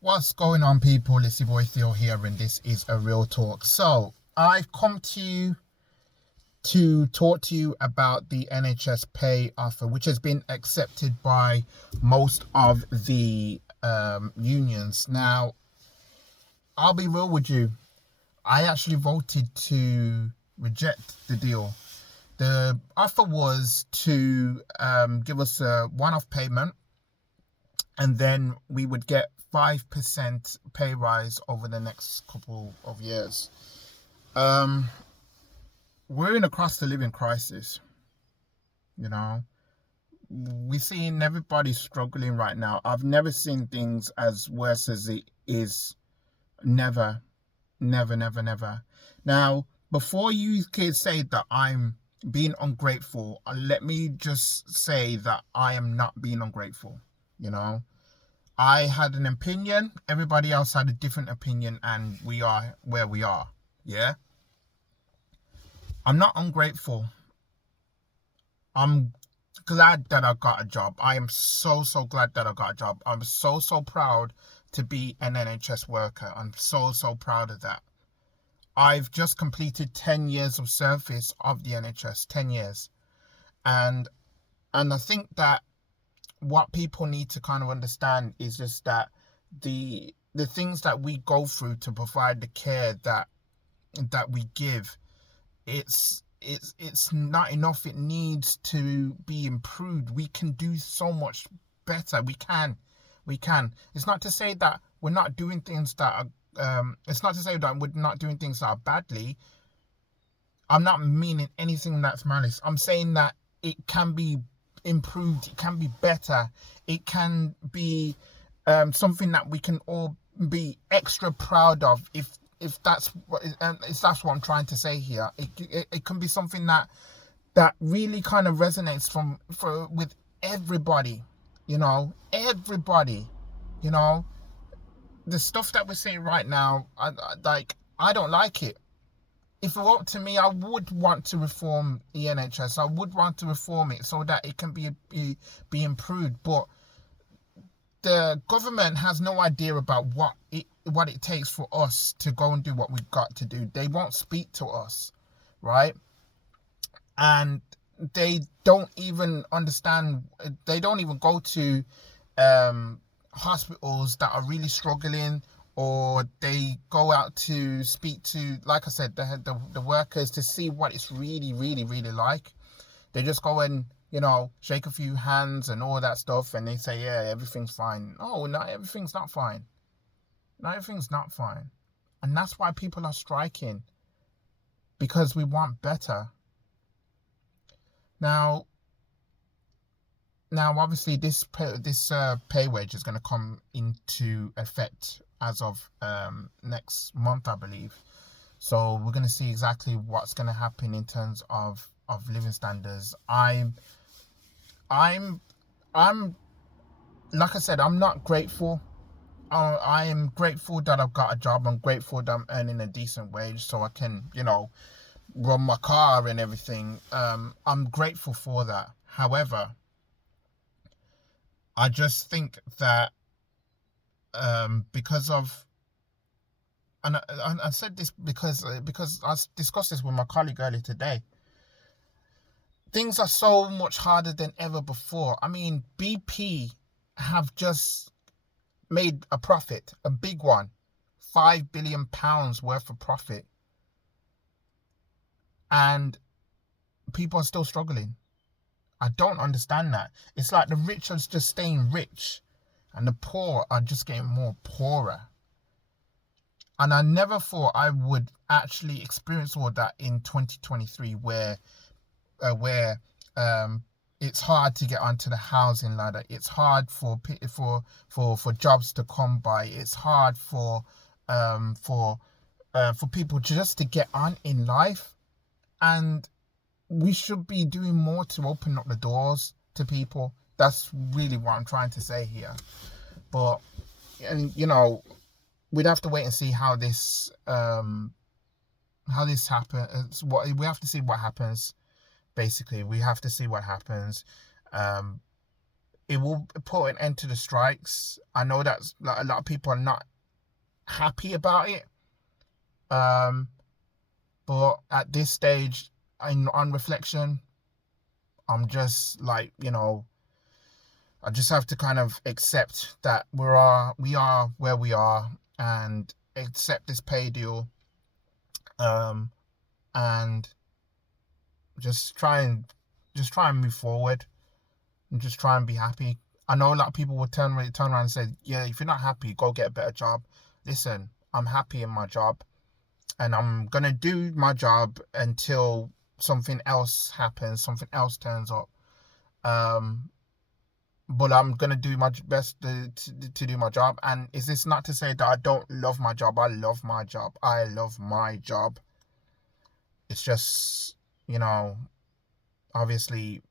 What's going on, people? It's your boy Theo here, and this is a real talk. So, I've come to you to talk to you about the NHS pay offer, which has been accepted by most of the unions. Now, I'll be real with you. I actually voted to reject the deal. The offer was to give us a one-off payment, and then we would get 5% pay rise over the next couple of years. We're in a cost of living crisis, you know. We're seeing everybody struggling right now. I've never seen things as worse as it is. Never, never, never, never. Now, before you can say that I'm being ungrateful, let me just say that I am not being ungrateful, you know. I had an opinion, everybody else had a different opinion, and we are where we are. Yeah. I'm not ungrateful. I'm glad that I got a job. I am so glad that I got a job. I'm so proud to be an NHS worker. I'm so proud of that. I've just completed 10 years of service of the NHS, 10 years. And I think that what people need to kind of understand is just that the things that we go through to provide the care that we give, it's not enough. It needs to be improved. We can do so much better. We can. It's not to say that we're not doing things that are it's not to say that we're not doing things that are badly. I'm not meaning anything that's malice. I'm saying that it can be improved, it can be better, it can be something that we can all be extra proud of, if that's what I'm trying to say here. It can be something that really kind of resonates with everybody, everybody. The stuff that we're seeing right now, I don't like it. If it were up to me, I would want to reform the NHS. I would want to reform it so that it can be improved. But the government has no idea about what it takes for us to go and do what we've got to do. They won't speak to us, right? And they don't even understand. They don't even go to hospitals that are really struggling, or they go out to speak to, like I said, the workers, to see what it's really like. They just go and, shake a few hands and all that stuff, and they say, yeah, everything's fine. No, not everything's not fine. Not everything's not fine. And that's why people are striking, because we want better. Now obviously this pay wage is going to come into effect as of next month, I believe. So we're going to see exactly what's going to happen in terms of living standards. I'm like I said, I'm not grateful. I am grateful that I've got a job. I'm grateful that I'm earning a decent wage so I can, run my car and everything. I'm grateful for that. However, I just think that because of, and I said this because I discussed this with my colleague earlier today, things are so much harder than ever before. I mean, BP have just made a profit, a big one, £5 billion worth of profit, and people are still struggling. I don't understand that. It's like the rich are just staying rich and the poor are just getting more poorer. And I never thought I would actually experience all that in 2023, where it's hard to get onto the housing ladder. It's hard for jobs to come by. It's hard for people just to get on in life. And we should be doing more to open up the doors to people. That's really what I'm trying to say here. But, we'd have to wait and see how this happens. We have to see what happens. Basically, we have to see what happens. it will put an end to the strikes. I know that a lot of people are not happy about it. But at this stage, on reflection, I'm just like, I just have to kind of accept that we are where we are, and accept this pay deal, and just try and move forward, and just try and be happy. I know a lot of people will turn around and say, yeah, if you're not happy, go get a better job. Listen, I'm happy in my job, and I'm gonna do my job until something else happens, something else turns up. But I'm gonna do my best to do my job. And is this not to say that I don't love my job? I love my job. I love my job. It's just, obviously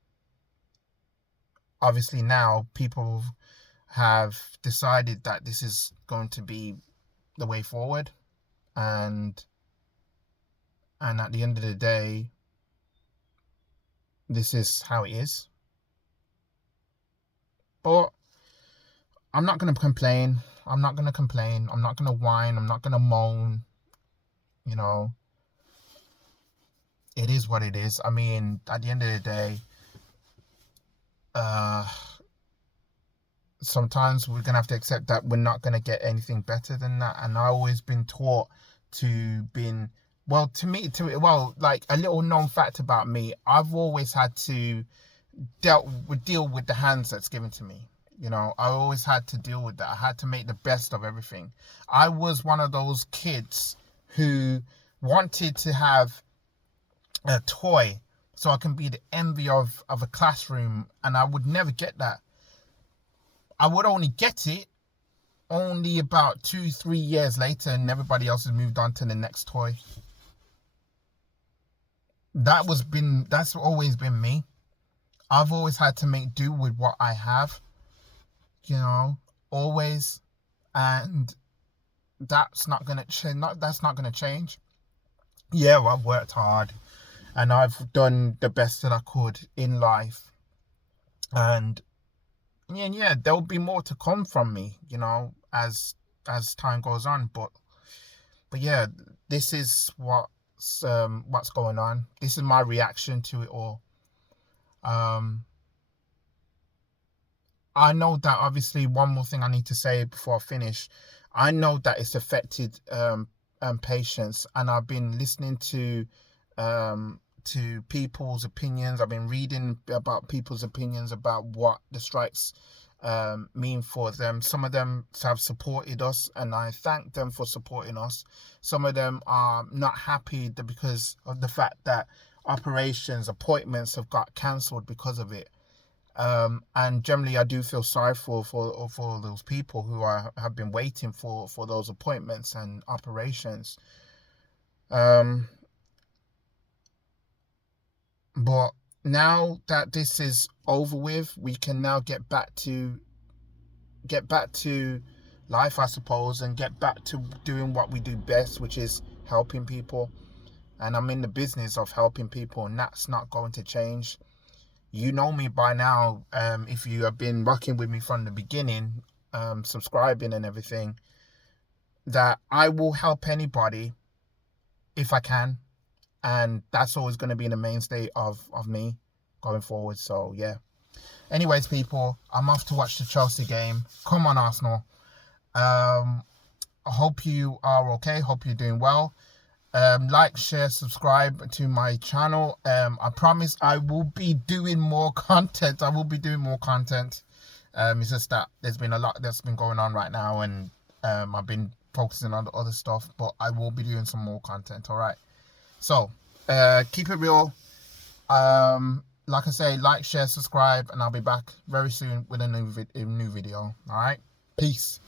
now people have decided that this is going to be the way forward, and at the end of the day, this is how it is. But I'm not going to complain. I'm not going to complain. I'm not going to whine. I'm not going to moan. It is what it is. I mean, at the end of the day, sometimes we're going to have to accept that we're not going to get anything better than that. And I've always been taught like a little known fact about me, I've always had to deal with the hands that's given to me. I always had to deal with that. I had to make the best of everything. I was one of those kids who wanted to have a toy so I can be the envy of a classroom, and I would never get that. I would only get it only about 2-3 years later, and everybody else has moved on to the next toy. That's always been me. I've always had to make do with what I have, always, and that's not gonna change. Yeah, well, I've worked hard, and I've done the best that I could in life, and yeah, there'll be more to come from me, as time goes on. But yeah, this is what's going on. This is my reaction to it all. I know that obviously one more thing I need to say before I finish. I know that it's affected patients, and I've been listening to people's opinions. I've been reading about people's opinions about what the strikes mean for them. Some of them have supported us, and I thank them for supporting us. Some of them are not happy because of the fact that appointments have got cancelled because of it. And generally, I do feel sorry for those people who have been waiting for those appointments and operations. But now that this is over with, we can now get back to life, I suppose, and get back to doing what we do best, which is helping people. And I'm in the business of helping people, and that's not going to change. You know me by now, if you have been rocking with me from the beginning, subscribing and everything, that I will help anybody if I can. And that's always going to be the mainstay of me going forward. So, yeah. Anyways, people, I'm off to watch the Chelsea game. Come on, Arsenal. I hope you are okay. Hope you're doing well. Like, share, subscribe to my channel. I promise I will be doing more content. It's just that there's been a lot that's been going on right now, and I've been focusing on the other stuff, but I will be doing some more content. All right. So, keep it real. Like I say, like, share, subscribe, and I'll be back very soon with a new video. All right. Peace.